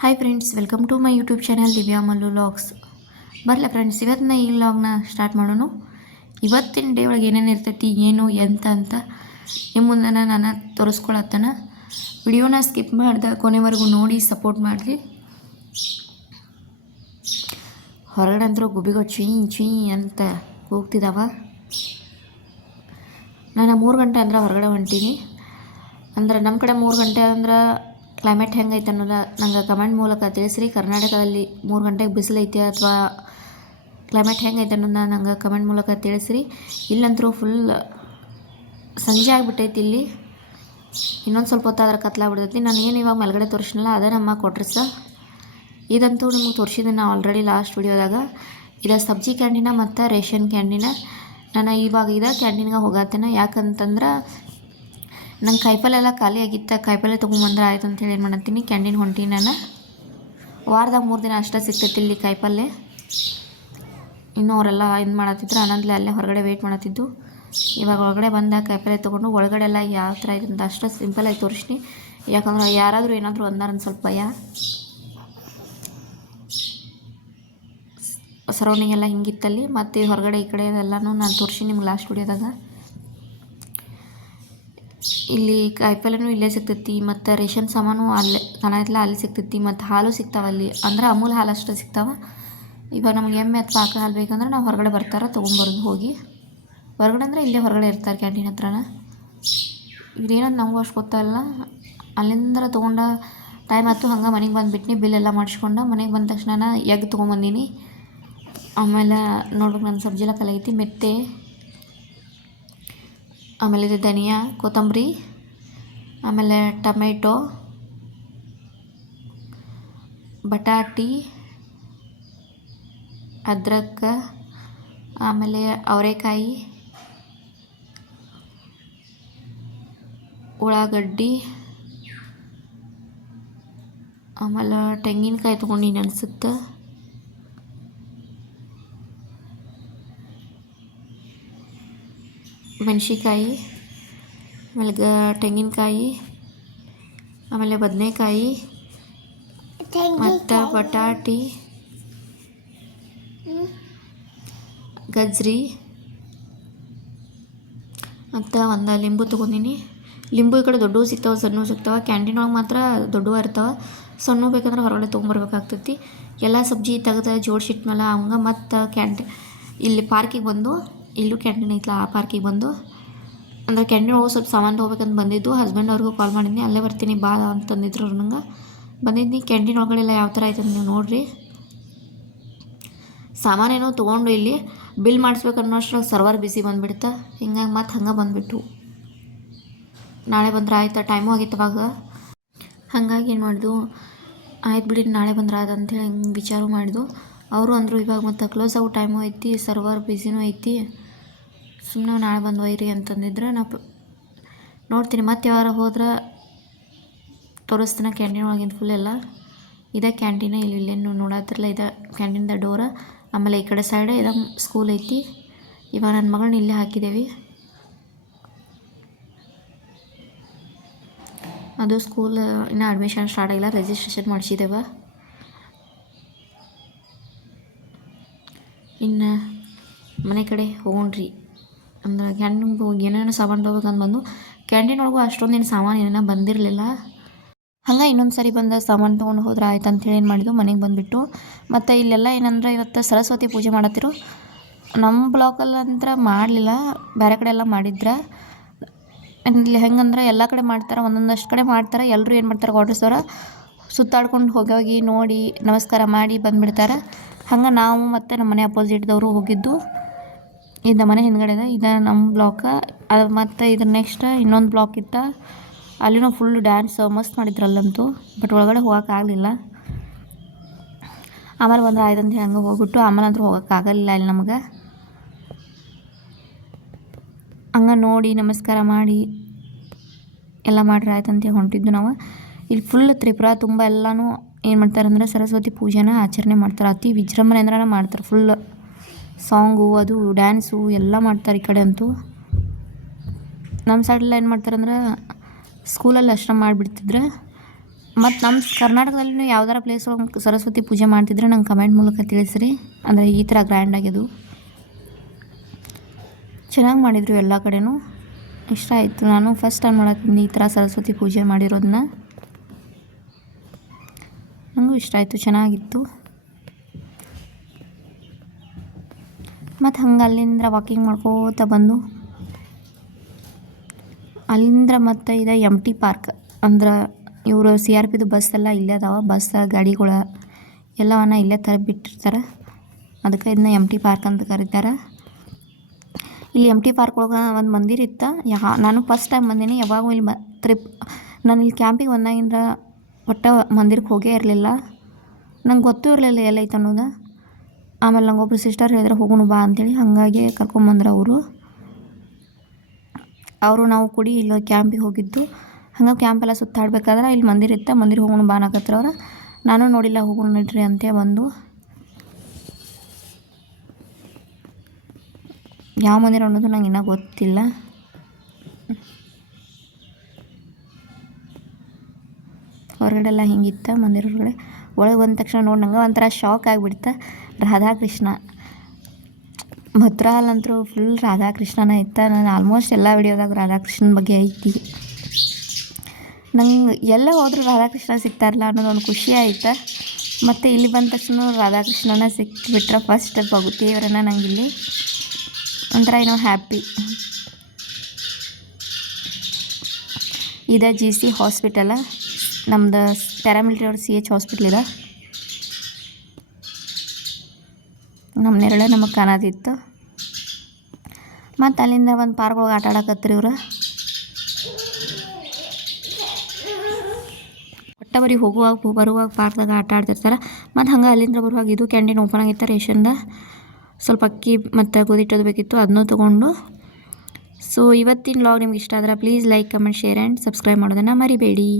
Hi friends, welcome to my YouTube channel Divya Mallu vlogs. ಬರಲ್ಲ friends, ಇವತ್ತಿನ ಈ ವ್ಲಾಗ್ನ ಸ್ಟಾರ್ಟ್ ಮಾಡೋಣ. ಇವತ್ತಿನ ಡೇ ಒಳಗೆ ಏನೇನು ಇರ್ತೈತಿ, ಏನು ಎಂತ ಅಂತ ನಿಮ್ಮ ಮುಂದೆ ನಾನು ತೋರಿಸ್ಕೊಳತ್ತನ. ವಿಡಿಯೋನ ಸ್ಕಿಪ್ ಮಾಡ್ದೆ ಕೊನೆವರೆಗೂ ನೋಡಿ ಸಪೋರ್ಟ್ ಮಾಡಿರಿ. ಹೊರಗಡೆ ಅಂತರೂ ಗುಬ್ಬಿಗೋ ಚೀ ಅಂತ ಹೋಗ್ತಿದ್ದಾವ. ನಾನು 3 ಗಂಟೆ ಅಂದ್ರೆ ಹೊರಗಡೆ ಹೊಂಟೀನಿ. ಅಂದ್ರೆ ನಮ್ಮ ಕಡೆ 3 ಗಂಟೆ ಅಂದ್ರೆ ಕ್ಲೈಮೇಟ್ ಹೆಂಗೈತೆ ಅನ್ನೋದು ನಂಗೆ ಕಮೆಂಟ್ ಮೂಲಕ ತಿಳಿಸ್ರಿ. ಕರ್ನಾಟಕದಲ್ಲಿ 3 ಗಂಟೆಗೆ ಬಿಸಿಲೈತೆ ಅಥವಾ ಕ್ಲೈಮೇಟ್ ಹೆಂಗೈತೆ ಅನ್ನೋದನ್ನ ನಂಗೆ ಕಮೆಂಟ್ ಮೂಲಕ ತಿಳಿಸ್ರಿ. ಇಲ್ಲಂತರೂ ಫುಲ್ ಸಂಜೆ ಆಗಿಬಿಟ್ಟೈತಿ. ಇಲ್ಲಿ ಇನ್ನೊಂದು ಸ್ವಲ್ಪ ಹೊತ್ತಾದ್ರೆ ಕತ್ಲಾಗ್ಬಿಡ್ತೈತಿ. ನಾನು ಏನು ಇವಾಗ ಮೇಲ್ಗಡೆ ತೋರಿಸಿನಲ್ಲ ಅದೇ ನಮ್ಮ ಕೊಟ್ರಸ. ಇದಂತೂ ನಿಮ್ಗೆ ತೋರಿಸಿದ್ದೆ ನಾನು ಆಲ್ರೆಡಿ ಲಾಸ್ಟ್ ವಿಡಿಯೋದಾಗ. ಇದು ಸಬ್ಜಿ ಕ್ಯಾಂಟೀನ ಮತ್ತು ರೇಷನ್ ಕ್ಯಾಂಟೀನ. ನಾನು ಇವಾಗ ಇದೇ ಕ್ಯಾಂಟೀನ್ಗೆ ಹೋಗತ್ತೇನೆ. ಯಾಕಂತಂದ್ರೆ ನಂಗೆ ಕಾಯಿಪಲ್ಲೆಲ್ಲ ಖಾಲಿ ಆಗಿತ್ತು. ಕಾಯಿಪಲ್ಲೆ ತೊಗೊಂಬಂದ್ರೆ ಆಯ್ತು ಅಂತೇಳಿ ಏನು ಮಾಡತ್ತೀನಿ, ಕ್ಯಾಂಟೀನ್ ಹೊಂಟೀನಿ. ನಾನು ವಾರದಾಗ 3 ದಿನ ಅಷ್ಟೇ ಸಿಗ್ತೈತಿ ಇಲ್ಲಿ ಕಾಯಿಪಲ್ಲೆ. ಇನ್ನೂ ಅವರೆಲ್ಲ ಇದು ಮಾಡತ್ತಿದ್ರು, ಆನಂದ್ಲೆ ಅಲ್ಲೇ ಹೊರಗಡೆ ವೆಯ್ಟ್ ಮಾಡತ್ತಿದ್ದು. ಇವಾಗ ಒಳಗಡೆ ಬಂದ ಕಾಯಿಪಲ್ಲೆ ತೊಗೊಂಡು ಒಳಗಡೆ ಎಲ್ಲ ಯಾವ ಥರ ಇದೆ ಅಂತ ಅಷ್ಟೇ ಸಿಂಪಲಾಗಿ ತೋರಿಸ್ನಿ. ಯಾಕಂದ್ರೆ ಯಾರಾದರೂ ಏನಾದರೂ ಅಂದಾರ ಸ್ವಲ್ಪ ಭಯ. ಸರೌಂಡಿಂಗ್ ಎಲ್ಲ ಹಿಂಗಿತ್ತಲ್ಲಿ. ಮತ್ತು ಹೊರಗಡೆ ಈ ಕಡೆ ಎಲ್ಲನೂ ನಾನು ತೋರಿಸಿ ನಿಮ್ಗೆ ಲಾಸ್ಟ್ ವಿಡಿಯೋದಾಗ. ಇಲ್ಲಿ ಕಾಯಿಪಲ್ಲೆನೂ ಇಲ್ಲೇ ಸಿಗ್ತೈತಿ, ಮತ್ತು ರೇಷನ್ ಸಾಮಾನು ಅಲ್ಲೇ ಕಾಣತ್ತಲ್ಲ ಅಲ್ಲಿ ಸಿಗ್ತೈತಿ, ಮತ್ತು ಹಾಲು ಸಿಗ್ತಾವಲ್ಲಿ. ಅಂದ್ರೆ ಅಮೂಲ್ ಹಾಲು ಅಷ್ಟೇ ಸಿಗ್ತಾವೆ. ಇವಾಗ ನಮಗೆ ಎಮ್ಮೆ ಅಥವಾ ಆಕಳ ಹಾಲು ಬೇಕಂದ್ರೆ ನಾವು ಹೊರಗಡೆ ಬರ್ತಾರೆ ತೊಗೊಂಬರೋದು ಹೋಗಿ. ಹೊರಗಡೆ ಅಂದರೆ ಇಲ್ಲೇ ಹೊರಗಡೆ ಇರ್ತಾರೆ ಕ್ಯಾಂಟೀನ್ ಹತ್ರನ. ಇದೇನಂತ ನಮಗೂ ಅಷ್ಟು ಗೊತ್ತಾಗಲ್ಲ. ಅಲ್ಲಿಂದ ತೊಗೊಂಡ ಟೈಮ್ ಆಯ್ತು. ಹಂಗೆ ಮನೆಗೆ ಬಂದುಬಿಟ್ನಿ. ಬಿಲ್ಲೆಲ್ಲ ಮಾಡಿಸ್ಕೊಂಡು ಮನೆಗೆ ಬಂದ ತಕ್ಷಣ ಎಗ್ ತೊಗೊಂಬಂದೀನಿ. ಆಮೇಲೆ ನೋಡ್ಬೇಕು, ನನ್ನ ಸಬ್ಜಿ ಎಲ್ಲ ಕಲಗೈತಿ. ಮೆತ್ತೆ, ಆಮೇಲೆ ಇದು ಧನಿಯಾ, ಕೊತ್ತಂಬರಿ, ಆಮೇಲೆ ಟೊಮೆಟೊ, ಬಟಾಟಿ, ಅದ್ರಕ, ಆಮೇಲೆ ಅವರೆಕಾಯಿ, ಉಳ್ಳಾಗಡ್ಡಿ, ಆಮೇಲೆ ತೆಂಗಿನಕಾಯಿ ತೊಗೊಂಡಿನಿ ಅನ್ಸುತ್ತೆ. ಮೆಣಸಿಕಾಯಿ, ಆಮೇಲೆ ತೆಂಗಿನಕಾಯಿ, ಆಮೇಲೆ ಬದನೆಕಾಯಿ, ಮತ್ತು ಬಟಾಟಿ, ಗಜ್ರಿ, ಮತ್ತು ಒಂದು ಲಿಂಬು ತೊಗೊಂಡಿನಿ. ಲಿಂಬು ಈ ಕಡೆ ದೊಡ್ಡವು ಸಿಗ್ತಾವೆ, ಸಣ್ಣವು ಸಿಗ್ತಾವೆ. ಕ್ಯಾಂಟೀನ್ ಒಳಗೆ ಮಾತ್ರ ದೊಡ್ಡವು ಇರ್ತಾವೆ. ಸಣ್ಣವು ಬೇಕಂದ್ರೆ ಹೊರಗಡೆ ತೊಗೊಂಬರ್ಬೇಕಾಗ್ತೈತಿ. ಎಲ್ಲ ಸಬ್ಜಿ ತೆಗೆದು ಜೋಡಿಸಿಟ್ಮೇಲೆ ಹಂಗೆ ಮತ್ತು ಇಲ್ಲಿ ಪಾರ್ಕಿಗೆ ಬಂದು, ಇಲ್ಲೂ ಕ್ಯಾಂಟೀನ್ ಐತಲ್ಲ ಆ ಪಾರ್ಕಿಗೆ ಬಂದು, ಅಂದ್ರೆ ಕ್ಯಾಂಟೀನ್ ಹೋಗಿ ಸ್ವಲ್ಪ ಸಾಮಾನು ತೊಗೋಬೇಕಂತ ಬಂದಿದ್ದು. ಹಸ್ಬೆಂಡ್ ಅವ್ರಿಗೂ ಕಾಲ್ ಮಾಡಿದ್ನಿ, ಅಲ್ಲೇ ಬರ್ತೀನಿ ಬಾ ಅಂತಂದಿದ್ರು. ಅವ್ರು ನಂಗೆ ಬಂದಿದ್ನಿ. ಕ್ಯಾಂಟೀನ್ ಒಳಗಡೆ ಎಲ್ಲ ಯಾವ ಥರ ಐತೆ ಅಂತ ನೀವು ನೋಡಿರಿ. ಸಾಮಾನೇನೋ ತೊಗೊಂಡು ಇಲ್ಲಿ ಬಿಲ್ ಮಾಡಿಸ್ಬೇಕು ಅನ್ನೋಷ್ಟ್ರಾಗ ಸರ್ವರ್ ಬಿಸಿ ಬಂದುಬಿಡ್ತಾ. ಹಿಂಗಾಗಿ ಮತ್ತು ಹಂಗೆ ಬಂದುಬಿಟ್ಟು ನಾಳೆ ಬಂದ್ರೆ ಆಯ್ತು. ಟೈಮು ಆಗಿತ್ತು ಅವಾಗ. ಹಾಗಾಗಿ ಏನು ಮಾಡಿದು, ಆಯ್ತು ಬಿಡಿ ನಾಳೆ ಬಂದ್ರೆ ಆಯ್ತು ಅಂಥೇಳಿ ಹಿಂಗೆ ವಿಚಾರ ಮಾಡಿದ್ದು. ಅವರು ಅಂದರು ಇವಾಗ ಮತ್ತು ಕ್ಲೋಸ್ ಆಗೋ ಟೈಮು ಐತಿ, ಸರ್ವರ್ ಬಿಸಿನೂ ಐತಿ, ಸುಮ್ಮನೆ ನಾಳೆ ಬಂದು ಒಯ್ಯಿರಿ ಅಂತಂದಿದ್ರೆ. ನಾವು ನೋಡ್ತೀನಿ ಮತ್ತೆ ಯಾವಾಗ ಹೋದ್ರೆ ತೋರಿಸ್ತೀನಿ ಕ್ಯಾಂಟೀನ್ ಒಳಗಿಂದ ಫುಲ್ ಎಲ್ಲ. ಇದೇ ಕ್ಯಾಂಟೀನ. ಇಲ್ಲೇನು ನೋಡತ್ತಿರಲ್ಲ, ಇದೆ ಕ್ಯಾಂಟೀನ್ದ ಡೋರ. ಆಮೇಲೆ ಈ ಕಡೆ ಸೈಡೆ ಇದೆ ಸ್ಕೂಲ್ ಐತಿ. ಇವಾಗ ನನ್ನ ಮಗಳನ್ನ ಇಲ್ಲೇ ಹಾಕಿದ್ದೇವೆ. ಅದು ಸ್ಕೂಲ್ ಇನ್ನೂ ಅಡ್ಮಿಷನ್ ಸ್ಟಾರ್ಟ್ ಆಗಿಲ್ಲ, ರಿಜಿಸ್ಟ್ರೇಷನ್ ಮಾಡಿಸಿದ್ದೇವೆ. ಇನ್ನು ಮನೆ ಕಡೆ ಹೋಗೋಣ್ರಿ. ಅಂದ್ರೆ ಕ್ಯಾಂಟೀನ್ಗೆ ಹೋಗಿ ಏನೇನೋ ಸಾಮಾನು ತೊಗೋಬೇಕಂತ ಬಂದು. ಕ್ಯಾಂಟೀನ್ ಒಳಗೂ ಅಷ್ಟೊಂದೇನು ಸಾಮಾನು ಏನೇನೋ ಬಂದಿರಲಿಲ್ಲ. ಹಂಗೆ ಇನ್ನೊಂದು ಸರಿ ಬಂದ ಸಾಮಾನು ತೊಗೊಂಡು ಹೋದ್ರೆ ಆಯ್ತು ಅಂಥೇಳಿ ಏನು ಮಾಡಿದ್ದು, ಮನೆಗೆ ಬಂದುಬಿಟ್ಟು. ಮತ್ತು ಇಲ್ಲೆಲ್ಲ ಏನಂದ್ರೆ ಇವತ್ತು ಸರಸ್ವತಿ ಪೂಜೆ ಮಾಡತ್ತಿರು. ನಮ್ಮ ಬ್ಲಾಕಲ್ಲಂತ್ರ ಮಾಡಲಿಲ್ಲ, ಬೇರೆ ಕಡೆ ಎಲ್ಲ ಮಾಡಿದ್ರೆ. ಇಲ್ಲಿ ಹೆಂಗಂದ್ರೆ ಎಲ್ಲ ಕಡೆ ಮಾಡ್ತಾರೆ, ಒಂದೊಂದಷ್ಟು ಕಡೆ ಮಾಡ್ತಾರೆ. ಎಲ್ಲರೂ ಏನು ಮಾಡ್ತಾರೆ, ಕ್ವಾರ್ಟರ್ಸವ್ರು ಸುತ್ತಾಡ್ಕೊಂಡು ಹೋಗಿ ನೋಡಿ ನಮಸ್ಕಾರ ಮಾಡಿ ಬಂದುಬಿಡ್ತಾರೆ. ಹಂಗೆ ನಾವು ಮತ್ತು ನಮ್ಮ ಮನೆ ಅಪೋಸಿಟ್ದವರು ಹೋಗಿದ್ದು. ಇದು ಮನೆ ಹಿಂದ್ಗಡೆ ಇದೆ, ಇದು ನಮ್ಮ ಬ್ಲಾಕ. ಅದು ಮತ್ತು ಇದ್ರ ನೆಕ್ಸ್ಟ್ ಇನ್ನೊಂದು ಬ್ಲಾಕ್ ಇತ್ತು, ಅಲ್ಲಿನೂ ಫುಲ್ ಡ್ಯಾನ್ಸ್ ಮಸ್ತ್ ಮಾಡಿದ್ರಲ್ಲಂತೂ. ಬಟ್ ಒಳಗಡೆ ಹೋಗೋಕ್ಕಾಗಲಿಲ್ಲ. ಆಮೇಲೆ ಬಂದ್ರೆ ಆಯ್ತು ಅಂತ ಹಂಗೆ ಹೋಗ್ಬಿಟ್ಟು ಆಮೇಲೆ ಅಂತೂ ಹೋಗೋಕ್ಕಾಗಲಿಲ್ಲ ಅಲ್ಲಿ ನಮಗೆ. ಹಂಗೆ ನೋಡಿ ನಮಸ್ಕಾರ ಮಾಡಿ ಎಲ್ಲ ಮಾಡ್ರೆ ಆಯ್ತು ಅಂತ ಹೊಂಟಿದ್ದು ನಾವು. ಇಲ್ಲಿ ಫುಲ್ ತ್ರಿಪುರ ತುಂಬ ಎಲ್ಲನೂ ಏನು ಮಾಡ್ತಾರೆ ಅಂದರೆ ಸರಸ್ವತಿ ಪೂಜೆನ ಆಚರಣೆ ಮಾಡ್ತಾರೆ. ಅತಿ ವಿಜೃಂಭಣೆ ಅಂದ್ರೆ ಮಾಡ್ತಾರೆ. ಫುಲ್ ಸಾಂಗು, ಅದು ಡ್ಯಾನ್ಸು ಎಲ್ಲ ಮಾಡ್ತಾರೆ ಈ ಕಡೆ ಅಂತೂ. ನಮ್ಮ ಸೈಡೆಲ್ಲ ಏನು ಮಾಡ್ತಾರಂದ್ರೆ ಸ್ಕೂಲಲ್ಲಿ ಅಷ್ಟೇ ಮಾಡಿಬಿಡ್ತಿದ್ರೆ, ಮತ್ತು ನಮ್ಮ ಕರ್ನಾಟಕದಲ್ಲೂ ಯಾವ್ದಾರ ಪ್ಲೇಸ್ ಒಳಗೆ ಸರಸ್ವತಿ ಪೂಜೆ ಮಾಡ್ತಿದ್ರೆ ನಂಗೆ ಕಮೆಂಟ್ ಮೂಲಕ ತಿಳಿಸ್ರಿ. ಅಂದರೆ ಈ ಥರ ಗ್ರ್ಯಾಂಡ್ ಆಗ್ಯದು, ಚೆನ್ನಾಗಿ ಮಾಡಿದರು ಎಲ್ಲ ಕಡೆನೂ, ಇಷ್ಟ ಆಯಿತು. ನಾನು ಫಸ್ಟ್ ಟೈಮ್ ನೋಡತ್ತೀನಿ ಈ ಥರ ಸರಸ್ವತಿ ಪೂಜೆ ಮಾಡಿರೋದನ್ನ, ನನಗೂ ಇಷ್ಟ ಆಯಿತು, ಚೆನ್ನಾಗಿತ್ತು. ಮತ್ತು ಹಂಗೆ ಅಲ್ಲಿಂದ ವಾಕಿಂಗ್ ಮಾಡ್ಕೋತ ಬಂದು ಅಲ್ಲಿಂದ ಮತ್ತು ಇದು MT ಪಾರ್ಕ್ ಅಂದ್ರೆ ಇವರು CRPದು ಬಸ್ ಎಲ್ಲ ಇಲ್ಲೇ ಅದಾವ, ಬಸ್ ಗಾಡಿಗಳ ಎಲ್ಲವನ್ನ ಇಲ್ಲೇ ಥರ ಬಿಟ್ಟಿರ್ತಾರೆ, ಅದಕ್ಕೆ ಇದನ್ನ MT ಪಾರ್ಕ್ ಅಂತ ಕರೀತಾರೆ. ಇಲ್ಲಿ MT ಪಾರ್ಕ್ ಒಳಗೆ ಒಂದು ಮಂದಿರ ಇತ್ತು. ನಾನು ಫಸ್ಟ್ ಟೈಮ್ ಬಂದೀನಿ, ಯಾವಾಗೂ ಇಲ್ಲಿ ನಾನು ಇಲ್ಲಿ ಕ್ಯಾಂಪಿಗೆ ಬಂದಾಗಿಂದ ಒಟ್ಟು ಮಂದಿರಕ್ಕೆ ಹೋಗೇ ಇರಲಿಲ್ಲ, ನಂಗೆ ಗೊತ್ತೂ ಇರಲಿಲ್ಲ ಎಲ್ಲೈತೆ ಅನ್ನೋದು. ಆಮೇಲೆ ನಂಗೊಬ್ರು ಸಿಸ್ಟರ್ ಹೇಳಿದ್ರೆ ಹೋಗೋಣ ಬಾ ಅಂಥೇಳಿ, ಹಾಗಾಗಿ ಕರ್ಕೊಂಬಂದ್ರೆ ಅವರು ನಾವು ಕೂಡಿ ಇಲ್ಲಿ ಕ್ಯಾಂಪಿಗೆ ಹೋಗಿದ್ದು. ಹಂಗೆ ಕ್ಯಾಂಪೆಲ್ಲ ಸುತ್ತಾಡ್ಬೇಕಾದ್ರೆ ಇಲ್ಲಿ ಮಂದಿರ ಇತ್ತು, ಮಂದಿರ ಹೋಗೋಣ ಬಾ ಅನ್ನಕತ್ರ ಅವ್ರು. ನಾನು ನೋಡಿಲ್ಲ, ಹೋಗೋಣ ನಡ್ರಿ ಅಂತ ಬಂದು. ಯಾವ ಮಂದಿರ ಅನ್ನೋದು ನಂಗೆ ಇನ್ನೂ ಗೊತ್ತಿಲ್ಲ. ಹೊರಗಡೆ ಎಲ್ಲ ಹಿಂಗಿತ್ತು ಮಂದಿರ ಹೊರಗಡೆ. ಒಳಗೆ ಬಂದ ತಕ್ಷಣ ನೋಡಿ ನಂಗೆ ಒಂಥರ ಶಾಕ್ ಆಗಿಬಿಡ್ತು. ರಾಧಾಕೃಷ್ಣ ಮಥುರಾಲಂತರೂ ಫುಲ್ ರಾಧಾಕೃಷ್ಣನ ಇತ್ತು. ನಾನು ಆಲ್ಮೋಸ್ಟ್ ಎಲ್ಲ ವಿಡಿಯೋದಾಗ ರಾಧಾಕೃಷ್ಣನ ಬಗ್ಗೆ ಐತಿ. ನಂಗೆ ಎಲ್ಲ ಹೋದ್ರೂ ರಾಧಾಕೃಷ್ಣ ಸಿಗ್ತಾರಲ್ಲ ಅನ್ನೋದೊಂದು ಖುಷಿ ಆಯ್ತು. ಮತ್ತು ಇಲ್ಲಿ ಬಂದ ತಕ್ಷಣ ರಾಧಾಕೃಷ್ಣನ ಸಿಕ್ಬಿಟ್ರೆ ಫಸ್ಟ್ ದೇವರನ್ನ ನಂಗಿಲ್ಲಿ ಒಂಥರ ಏನೋ ಹ್ಯಾಪಿ. ಇದು GC ಹಾಸ್ಪಿಟಲ, ನಮ್ದು ಪ್ಯಾರಾಮಿಲಿಟ್ರಿ ಅವ್ರ CH ಹಾಸ್ಪಿಟ್ಲ್ ಇದೆ. ನಮ್ಮ ನೆರಳೆ ನಮಗೆ ಕಾಣತಿತ್ತು. ಮತ್ತು ಅಲ್ಲಿಂದ ಒಂದು ಪಾರ್ಕ್ ಒಳಗೆ ಆಟ ಆಡಕತ್ರಿ ಇವ್ರು. ಒಟ್ಟವರಿ ಹೋಗುವಾಗ ಬರುವಾಗ ಪಾರ್ಕ್ದಾಗ ಆಟ ಆಡ್ತಿರ್ತಾರೆ. ಮತ್ತು ಹಂಗೆ ಅಲ್ಲಿಂದ ಬರುವಾಗ ಇದು ಕ್ಯಾಂಟೀನ್ ಓಪನ್ ಆಗಿತ್ತು ರೇಷನ್ದ. ಸ್ವಲ್ಪ ಅಕ್ಕಿ ಮತ್ತು ಗೋಧಿ ಹಿಟ್ಟದು ಬೇಕಿತ್ತು, ಅದನ್ನೂ ತೊಗೊಂಡು. ಸೊ ಇವತ್ತಿನ ವ್ಲಾಗ್ ನಿಮ್ಗೆ ಇಷ್ಟ ಆದ್ರೆ please like, comment, share and subscribe ಮಾಡೋದನ್ನು ಮರಿಬೇಡಿ.